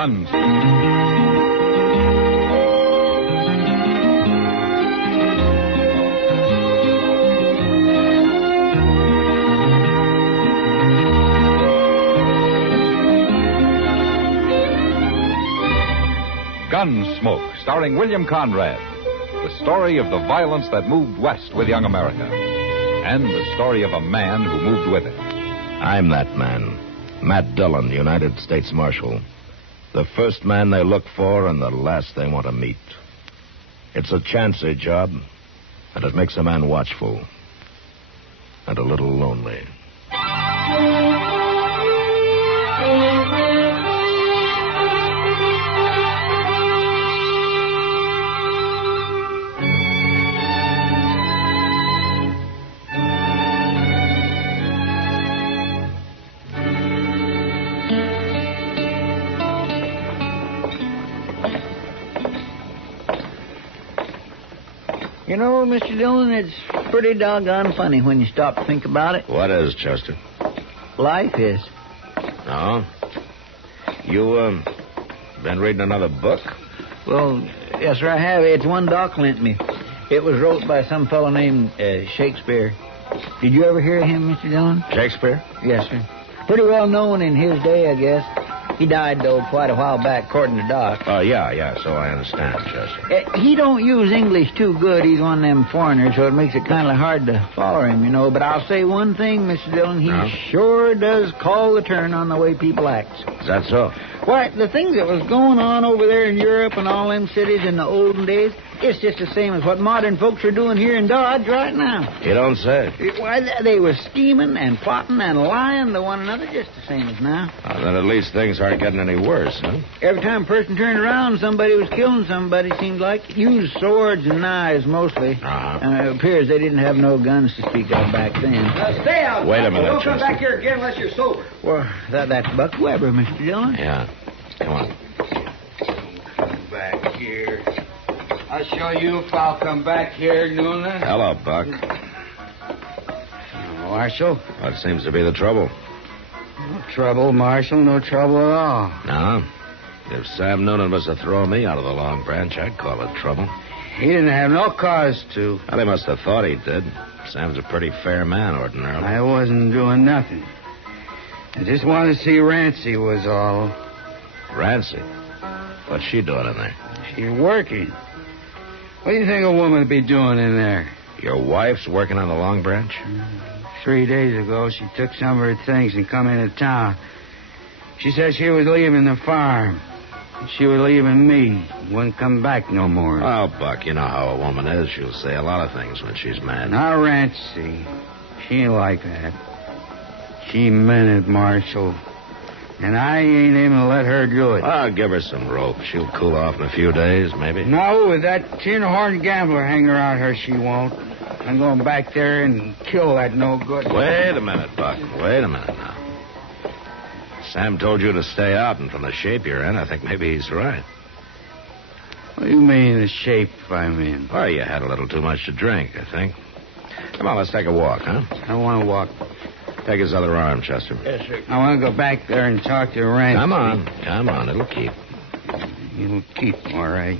Gunsmoke, starring William Conrad. The story of the violence that moved west with young America. And the story of a man who moved with it. I'm that man. Matt Dillon, United States Marshal. The first man they look for and the last they want to meet. It's a chancy job, and it makes a man watchful. And a little lonely. You know, Mr. Dillon, it's pretty doggone funny when you stop to think about it. What is, Chester? Life is. Oh? You, been reading another book? Well, yes, sir, I have. It's one Doc lent me. It was wrote by some fellow named Shakespeare. Did you ever hear of him, Mr. Dillon? Shakespeare? Yes, sir. Pretty well known in his day, I guess. He died, though, quite a while back, according to Doc. Oh, yeah, so I understand, Chester. He don't use English too good. He's one of them foreigners, so it makes it kind of hard to follow him, you know. But I'll say one thing, Mr. Dillon, he sure does call the turn on the way people act. Is that so? Why, the things that was going on over there in Europe and all them cities in the olden days, it's just the same as what modern folks are doing here in Dodge right now. You don't say. Why, they were scheming and plotting and lying to one another just the same as now. Well, then at least things aren't getting any worse, huh? Every time a person turned around, somebody was killing somebody, seemed like. Used swords and knives mostly. It appears they didn't have no guns to speak of back then. Stay out. Wait a minute, Don't come Chester. back here again unless you're sober. Well, that's Buck Weber, Mr. Dillon. Yeah. Come on. Come back here. I'll show you if I'll come back here, Noonan. Hello, Buck. Marshal? What seems to be the trouble? No trouble, Marshal. No trouble at all. No. If Sam Noonan was to throw me out of the Long Branch, I'd call it trouble. He didn't have no cause to. Well, he must have thought he did. Sam's a pretty fair man, ordinarily. I wasn't doing nothing. I just wanted to see Rancy was all. Rancy? What's she doing in there? She's working. What do you think a woman would be doing in there? Your wife's working on the Long Branch? 3 days ago, she took some of her things and come into town. She said she was leaving the farm. She was leaving me. Wouldn't come back no more. Oh, Buck, you know how a woman is. She'll say a lot of things when she's mad. Now, Rancy, she ain't like that. She meant it, Marshal. And I ain't even let her do it. I'll give her some rope. She'll cool off in a few days, maybe. No, with that tin-horn gambler hanging around her, she won't. I'm going back there and kill that no good. Wait a minute, Buck. Wait a minute now. Sam told you to stay out, and from the shape you're in, I think maybe he's right. What do you mean, the shape I'm in? Well, you had a little too much to drink, I think. Come on, let's take a walk, huh? I want to walk. Take his other arm, Chester. Yes, sir. I want to go back there and talk to Rancy. Come on. It'll keep. It'll keep, all right.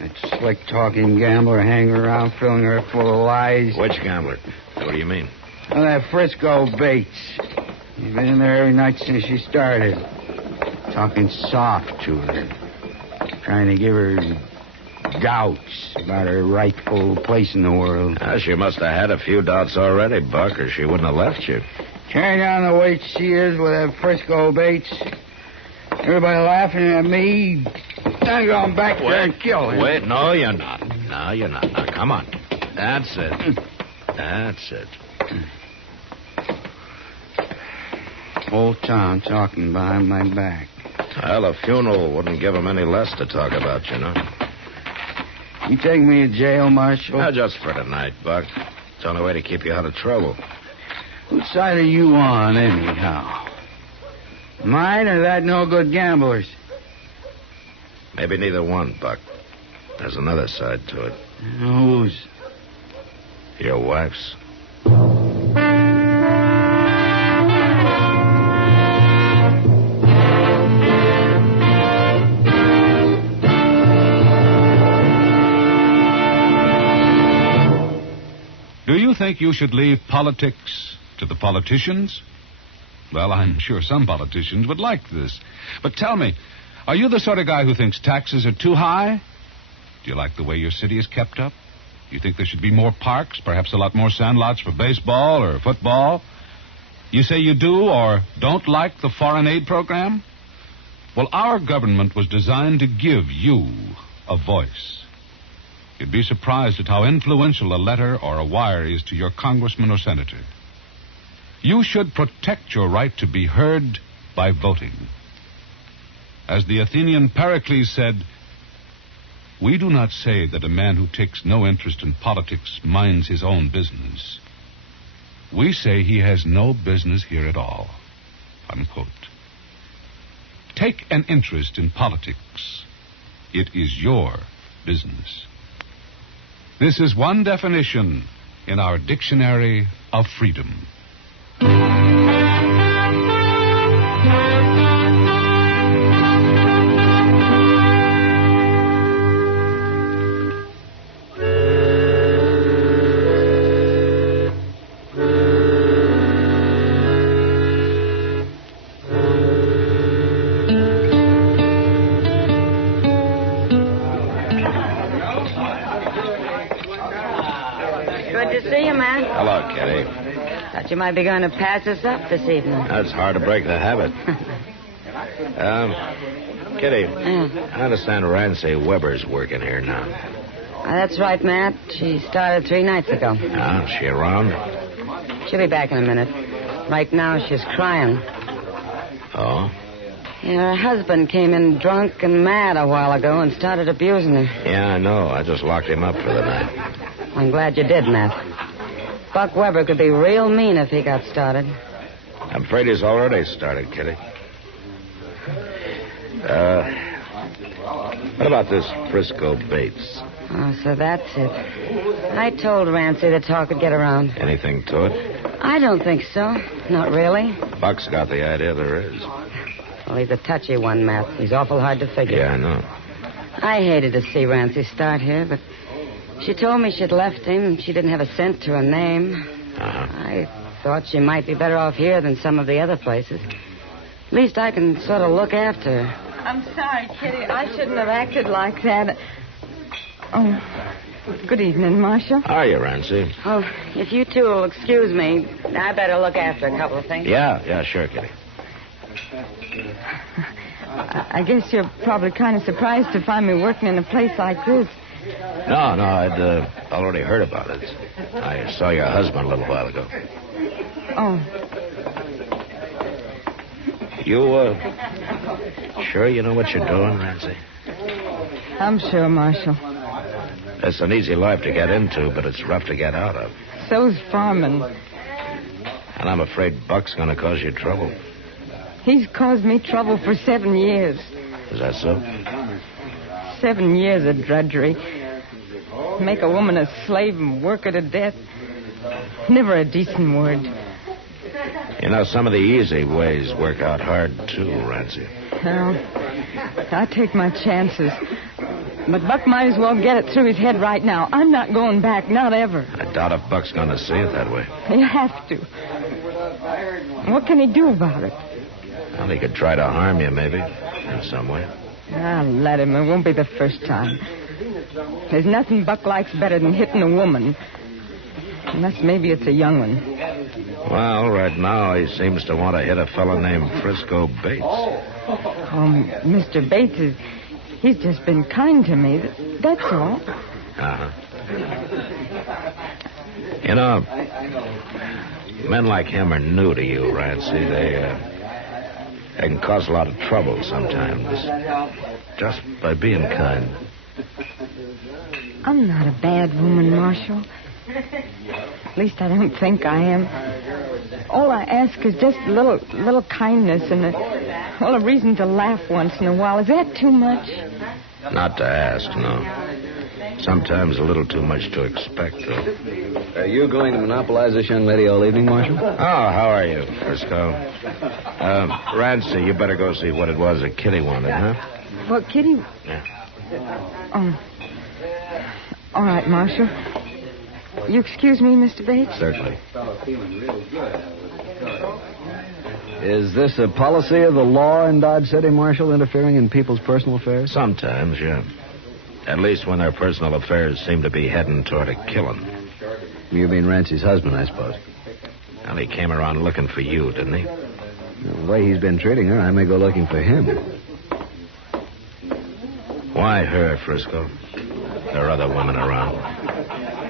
That slick-talking gambler hanging around, filling her full of lies. Which gambler? What do you mean? Well, that Frisco Bates. He's been in there every night since she started. Talking soft to her. Trying to give her doubts about her rightful place in the world. She must have had a few doubts already, Buck, or she wouldn't have left you. Carrying on the way she is with that Frisco Bates. Everybody laughing at me. I'm going back there and kill him. Wait, no, you're not. Now, come on. That's it. Whole town talking behind my back. Well, a funeral wouldn't give them any less to talk about, you know. You take me to jail, Marshal? Now, just for tonight, Buck. It's the only way to keep you out of trouble. Whose side are you on, anyhow? Mine or that no-good gambler's? Maybe neither one, Buck. There's another side to it. Whose? Your wife's. think you should leave politics to the politicians? Well, I'm sure some politicians would like this. But tell me, are you the sort of guy who thinks taxes are too high? Do you like the way your city is kept up? Do you think there should be more parks, perhaps a lot more sandlots for baseball or football? You say you do or don't like the foreign aid program? Well, our government was designed to give you a voice. You'd be surprised at how influential a letter or a wire is to your congressman or senator. You should protect your right to be heard by voting. As the Athenian Pericles said, we do not say that a man who takes no interest in politics minds his own business. We say he has no business here at all. Unquote. Take an interest in politics. It is your business. This is one definition in our dictionary of freedom. You might be going to pass us up this evening. That's hard to break the habit. Kitty, I understand Rancy Weber's working here now. That's right, Matt. She started 3 nights ago. Is she around? She'll be back in a minute. Right now, she's crying. Oh? Yeah, her husband came in drunk and mad a while ago and started abusing her. Yeah, I know. I just locked him up for the night. I'm glad you did, Matt. Buck Weber could be real mean if he got started. I'm afraid he's already started, Kitty. What about this Frisco Bates? Oh, so that's it. I told Rancy the talk would get around. Anything to it? I don't think so. Not really. Buck's got the idea there is. Well, he's a touchy one, Matt. He's awful hard to figure. Yeah, I know. I hated to see Rancy start here, but she told me she'd left him. She didn't have a cent to her name. I thought she might be better off here than some of the other places. At least I can sort of look after her. I'm sorry, Kitty. I shouldn't have acted like that. Oh, good evening, Marshal. How are you, Rancy? Oh, if you two will excuse me, I better look after a couple of things. Yeah, sure, Kitty. I guess you're probably kind of surprised to find me working in a place like this. No, I'd already heard about it. I saw your husband a little while ago. Oh. You, sure you know what you're doing, Rancy? I'm sure, Marshal. It's an easy life to get into, but it's rough to get out of. So's farming. And I'm afraid Buck's going to cause you trouble. He's caused me trouble for 7 years. Is that so? 7 years of drudgery. Make a woman a slave and work her to death. Never a decent word. You know, some of the easy ways work out hard, too, Rancy. Well, I take my chances. But Buck might as well get it through his head right now. I'm not going back, not ever. I doubt if Buck's going to see it that way. He'll have to. What can he do about it? Well, he could try to harm you, maybe, in some way. I'll let him. It won't be the first time. There's nothing Buck likes better than hitting a woman. Unless maybe it's a young one. Well, right now he seems to want to hit a fellow named Frisco Bates. Oh, Mr. Bates he's just been kind to me. That's all. Uh-huh. You know, men like him are new to you, Rancy. They can cause a lot of trouble sometimes. Just by being kind. I'm not a bad woman, Marshal. At least I don't think I am. All I ask is just a little kindness and a reason to laugh once in a while. Is that too much? Not to ask, no. Sometimes a little too much to expect, though. Are you going to monopolize this young lady all evening, Marshal? Oh, how are you, Frisco? Rancy, you better go see what it was that Kitty wanted, huh? What, Kitty? Yeah. Oh. All right, Marshal. You excuse me, Mr. Bates? Certainly. Is this a policy of the law in Dodge City, Marshal, interfering in people's personal affairs? Sometimes, yeah. At least when their personal affairs seem to be heading toward a killing. You mean Rancy's husband, I suppose. Well, he came around looking for you, didn't he? The way he's been treating her, I may go looking for him. Why her, Frisco? There are other women around.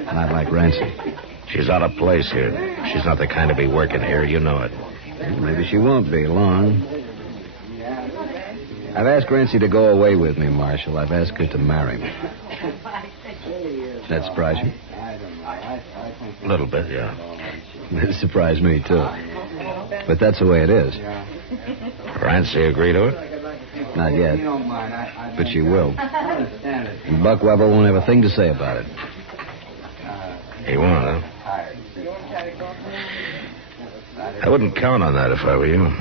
Not like Rancy. She's out of place here. She's not the kind to be working here. You know it. Well, maybe she won't be long. I've asked Rancy to go away with me, Marshal. I've asked her to marry me. That surprise you? A little bit, yeah. It surprised me, too. But that's the way it is. Rancy agree to it? Not yet. But she will. And Buck Weber won't have a thing to say about it. He won't, huh? I wouldn't count on that if I were you.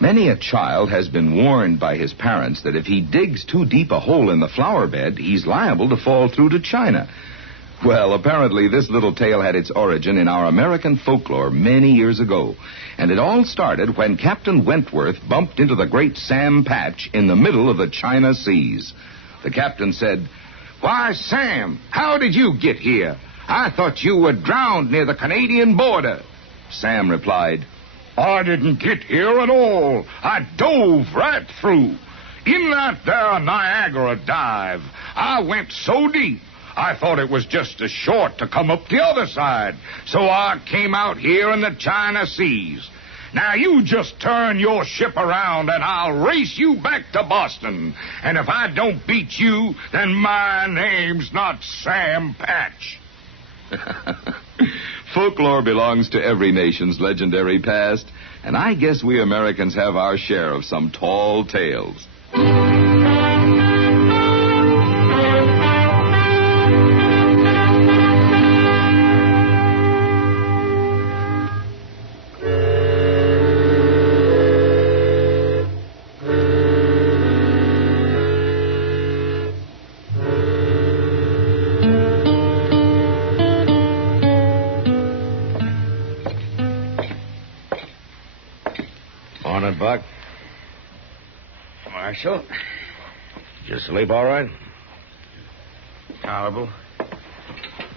Many a child has been warned by his parents that if he digs too deep a hole in the flower bed, he's liable to fall through to China. Well, apparently this little tale had its origin in our American folklore many years ago. And it all started when Captain Wentworth bumped into the great Sam Patch in the middle of the China Seas. The captain said, "Why, Sam, how did you get here? I thought you were drowned near the Canadian border." Sam replied, "I didn't get here at all. I dove right through. In that there Niagara dive, I went so deep, I thought it was just as short to come up the other side. So I came out here in the China Seas. Now you just turn your ship around and I'll race you back to Boston. And if I don't beat you, then my name's not Sam Patch." Folklore belongs to every nation's legendary past, and I guess we Americans have our share of some tall tales. Morning, Buck. Marshal? Did you sleep all right? Tolerable.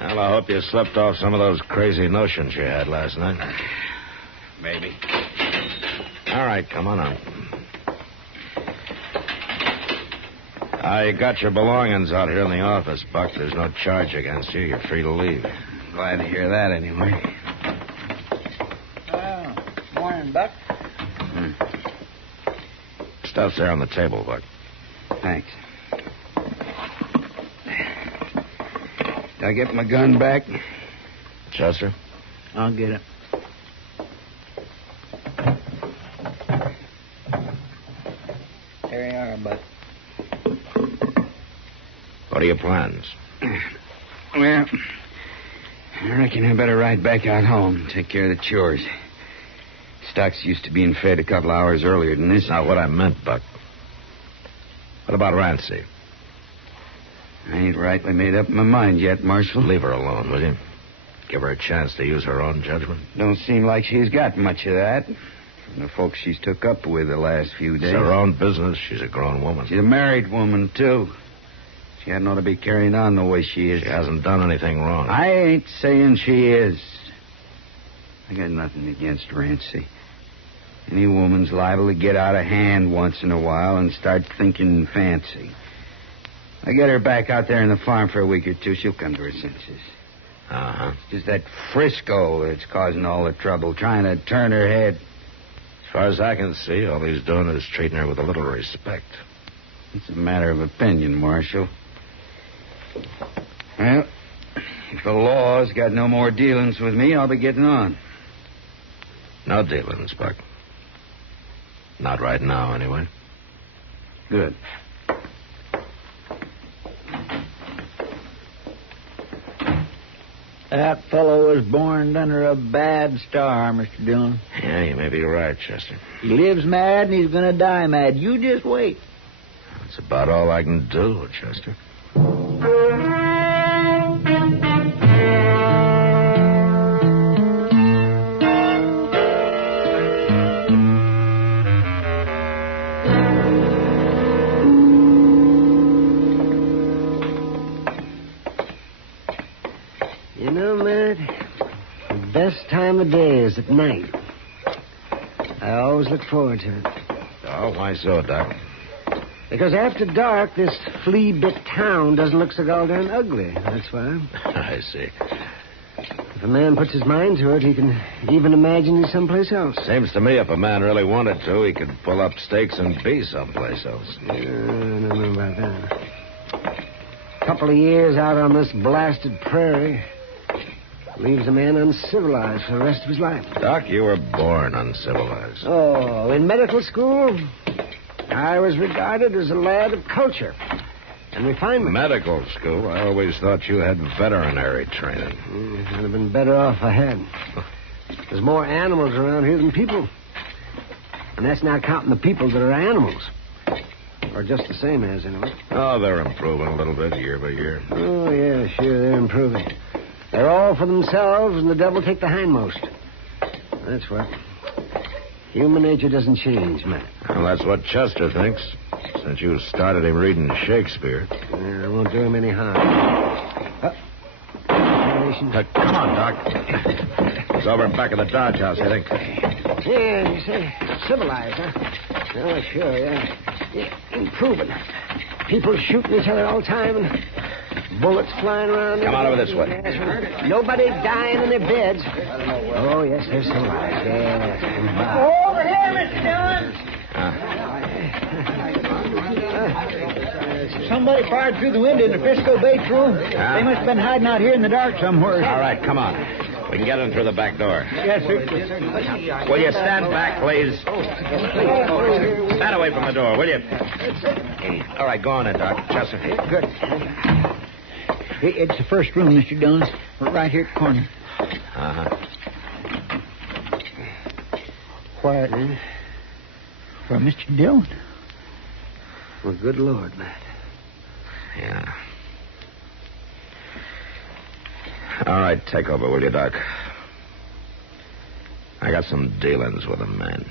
Well, I hope you slept off some of those crazy notions you had last night. Maybe. All right, come on out. I got your belongings out here in the office, Buck. There's no charge against you. You're free to leave. Glad to hear that, anyway. Well, morning, Buck. Stuff's there on the table, Buck. Thanks. Did I get my gun back? Chester? I'll get it. There you are, Buck. What are your plans? Well, I reckon I better ride back out home and take care of the chores. Stock's used to being fed a couple hours earlier than this. Not what I meant, Buck. What about Rancy? I ain't rightly made up my mind yet, Marshal. Leave her alone, will you? Give her a chance to use her own judgment. Don't seem like she's got much of that. From the folks she's took up with the last few days. It's her own business. She's a grown woman. She's a married woman, too. She hadn't ought to be carrying on the way she is. She hasn't done anything wrong. I ain't saying she is. I got nothing against Rancy. Any woman's liable to get out of hand once in a while and start thinking fancy. I get her back out there in the farm for a week or two, she'll come to her senses. Uh-huh. It's just that Frisco that's causing all the trouble, trying to turn her head. As far as I can see, all he's doing is treating her with a little respect. It's a matter of opinion, Marshal. Well, if the law's got no more dealings with me, I'll be getting on. No dealings, Buck. Not right now, anyway. Good. That fellow was born under a bad star, Mr. Dillon. Yeah, you may be right, Chester. He lives mad and he's going to die mad. You just wait. That's about all I can do, Chester. You know, Matt, the best time of day is at night. I always look forward to it. Oh, why so, Doc? Because after dark, this flea-bit town doesn't look so goddamn ugly. That's why. I see. If a man puts his mind to it, he can even imagine he's someplace else. Seems to me if a man really wanted to, he could pull up stakes and be someplace else. I don't know about that. A couple of years out on this blasted prairie leaves a man uncivilized for the rest of his life. Doc, you were born uncivilized. Oh, in medical school, I was regarded as a lad of culture and refinement. Medical school? I always thought you had veterinary training. I'd have been better off if I had. There's more animals around here than people. And that's not counting the people that are animals. Or just the same as, anyway. Oh, they're improving a little bit year by year. Oh, yeah, sure, they're improving. They're all for themselves, and the devil take the hindmost. That's what. Human nature doesn't change, Matt. Well, that's what Chester thinks, since you started him reading Shakespeare. Yeah, it won't do him any harm. Come on, Doc. He's over back of the Dodge House, I think. Yeah, you say civilized, huh? Oh, sure, yeah. Improving. People shooting each other all the time and bullets flying around. Come on over this way. Yes, nobody dying in their beds. Oh, yes, they're civilized. Yes. Over here, Mr. Dillon. Somebody fired through the window in the Frisco Bates room. They must have been hiding out here in the dark somewhere. All right, come on. We can get in through the back door. Yes, sir. Will you stand back, please? Stand away from the door, will you? All right, go on in, Doc. Chester. Good. It's the first room, Mr. Dillon. Right here at the corner. Uh-huh. Quiet, huh? For Mr. Dillon. Well, good Lord, Matt. Yeah. All right, take over, will you, Doc? I got some dealings with a man.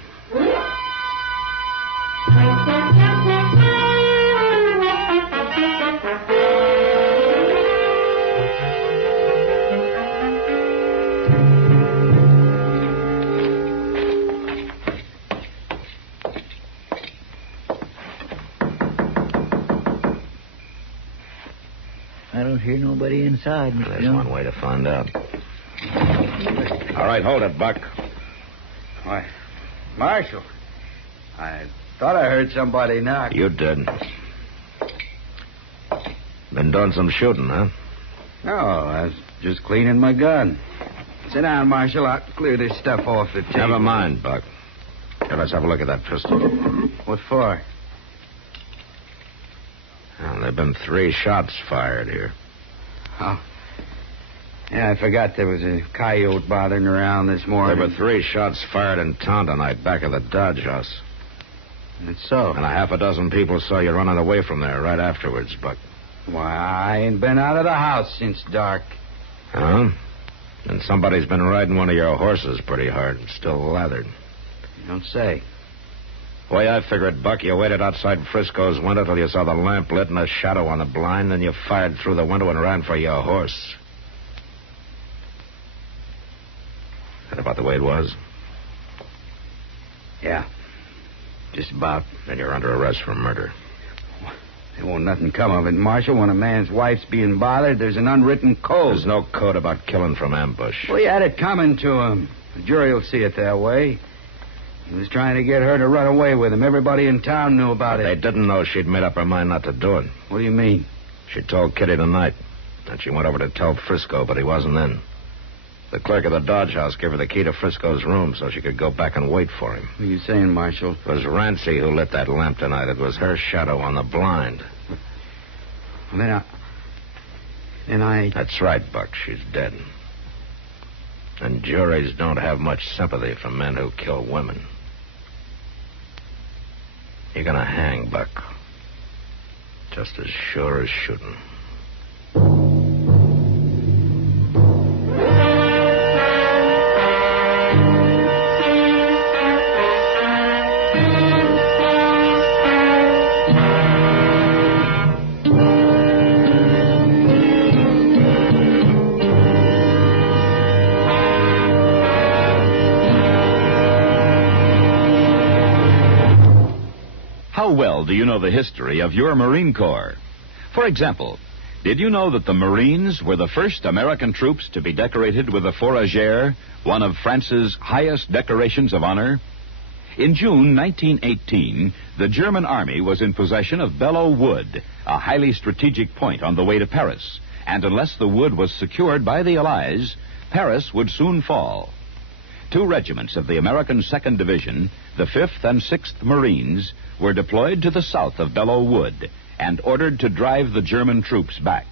I don't hear nobody inside, Mr. There's Dillon. one way to find out. All right, hold it, Buck. Why, Marshal, I thought I heard somebody knock. You did. Been doing some shooting, huh? No, I was just cleaning my gun. Sit down, Marshal. I'll clear this stuff off the table. Never mind, Buck. Here, let's have a look at that pistol. What for? Well, there have been 3 shots fired here. Oh. Yeah, I forgot there was a coyote bothering around this morning. There were 3 shots fired in town tonight back of the Dodge House. That's so. And a half a dozen people saw you running away from there right afterwards, Buck. Why, I ain't been out of the house since dark. Huh? And somebody's been riding one of your horses pretty hard, still lathered. You don't say. Way I figured, Buck, you waited outside Frisco's window till you saw the lamp lit and a shadow on the blind, then you fired through the window and ran for your horse. That about the way it was? Yeah. Just about. Then you're under arrest for murder. There won't nothing come of it, Marshal. When a man's wife's being bothered, there's an unwritten code. There's no code about killing from ambush. Well, he had it coming to him. The jury will see it that way. He was trying to get her to run away with him. Everybody in town knew about it. They didn't know she'd made up her mind not to do it. What do you mean? She told Kitty tonight. And she went over to tell Frisco, but he wasn't in. The clerk of the Dodge House gave her the key to Frisco's room so she could go back and wait for him. What are you saying, Marshal? It was Rancy who lit that lamp tonight. It was her shadow on the blind. Then I... That's right, Buck. She's dead. And juries don't have much sympathy for men who kill women. You're gonna hang, Buck. Just as sure as shooting. How well do you know the history of your Marine Corps? For example, did you know that the Marines were the first American troops to be decorated with the Fourragère, one of France's highest decorations of honor? In June 1918, the German army was in possession of Belleau Wood, a highly strategic point on the way to Paris, and unless the wood was secured by the Allies, Paris would soon fall. 2 regiments of the American 2nd Division, the 5th and 6th Marines, were deployed to the south of Belleau Wood and ordered to drive the German troops back.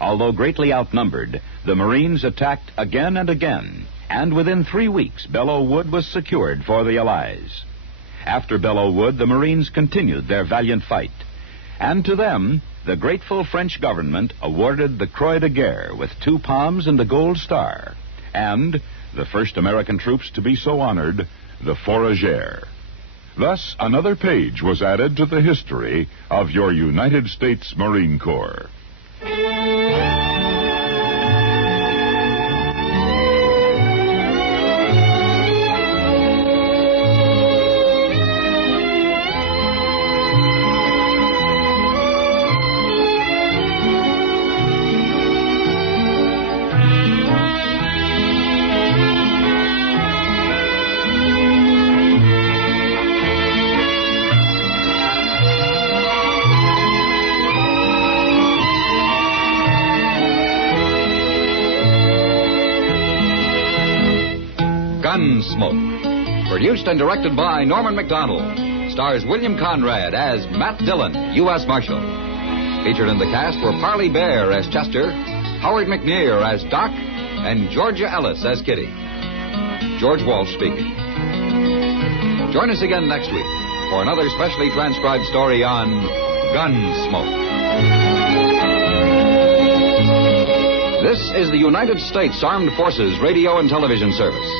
Although greatly outnumbered, the Marines attacked again and again, and within 3 weeks, Belleau Wood was secured for the Allies. After Belleau Wood, the Marines continued their valiant fight, and to them, the grateful French government awarded the Croix de Guerre with 2 palms and a gold star, and the first American troops to be so honored, the Fourragère. Thus, another page was added to the history of your United States Marine Corps. Gunsmoke. Produced and directed by Norman MacDonnell. Stars William Conrad as Matt Dillon, U.S. Marshal. Featured in the cast were Parley Baer as Chester, Howard McNear as Doc, and Georgia Ellis as Kitty. George Walsh speaking. Join us again next week for another specially transcribed story on Gunsmoke. This is the United States Armed Forces Radio and Television Service.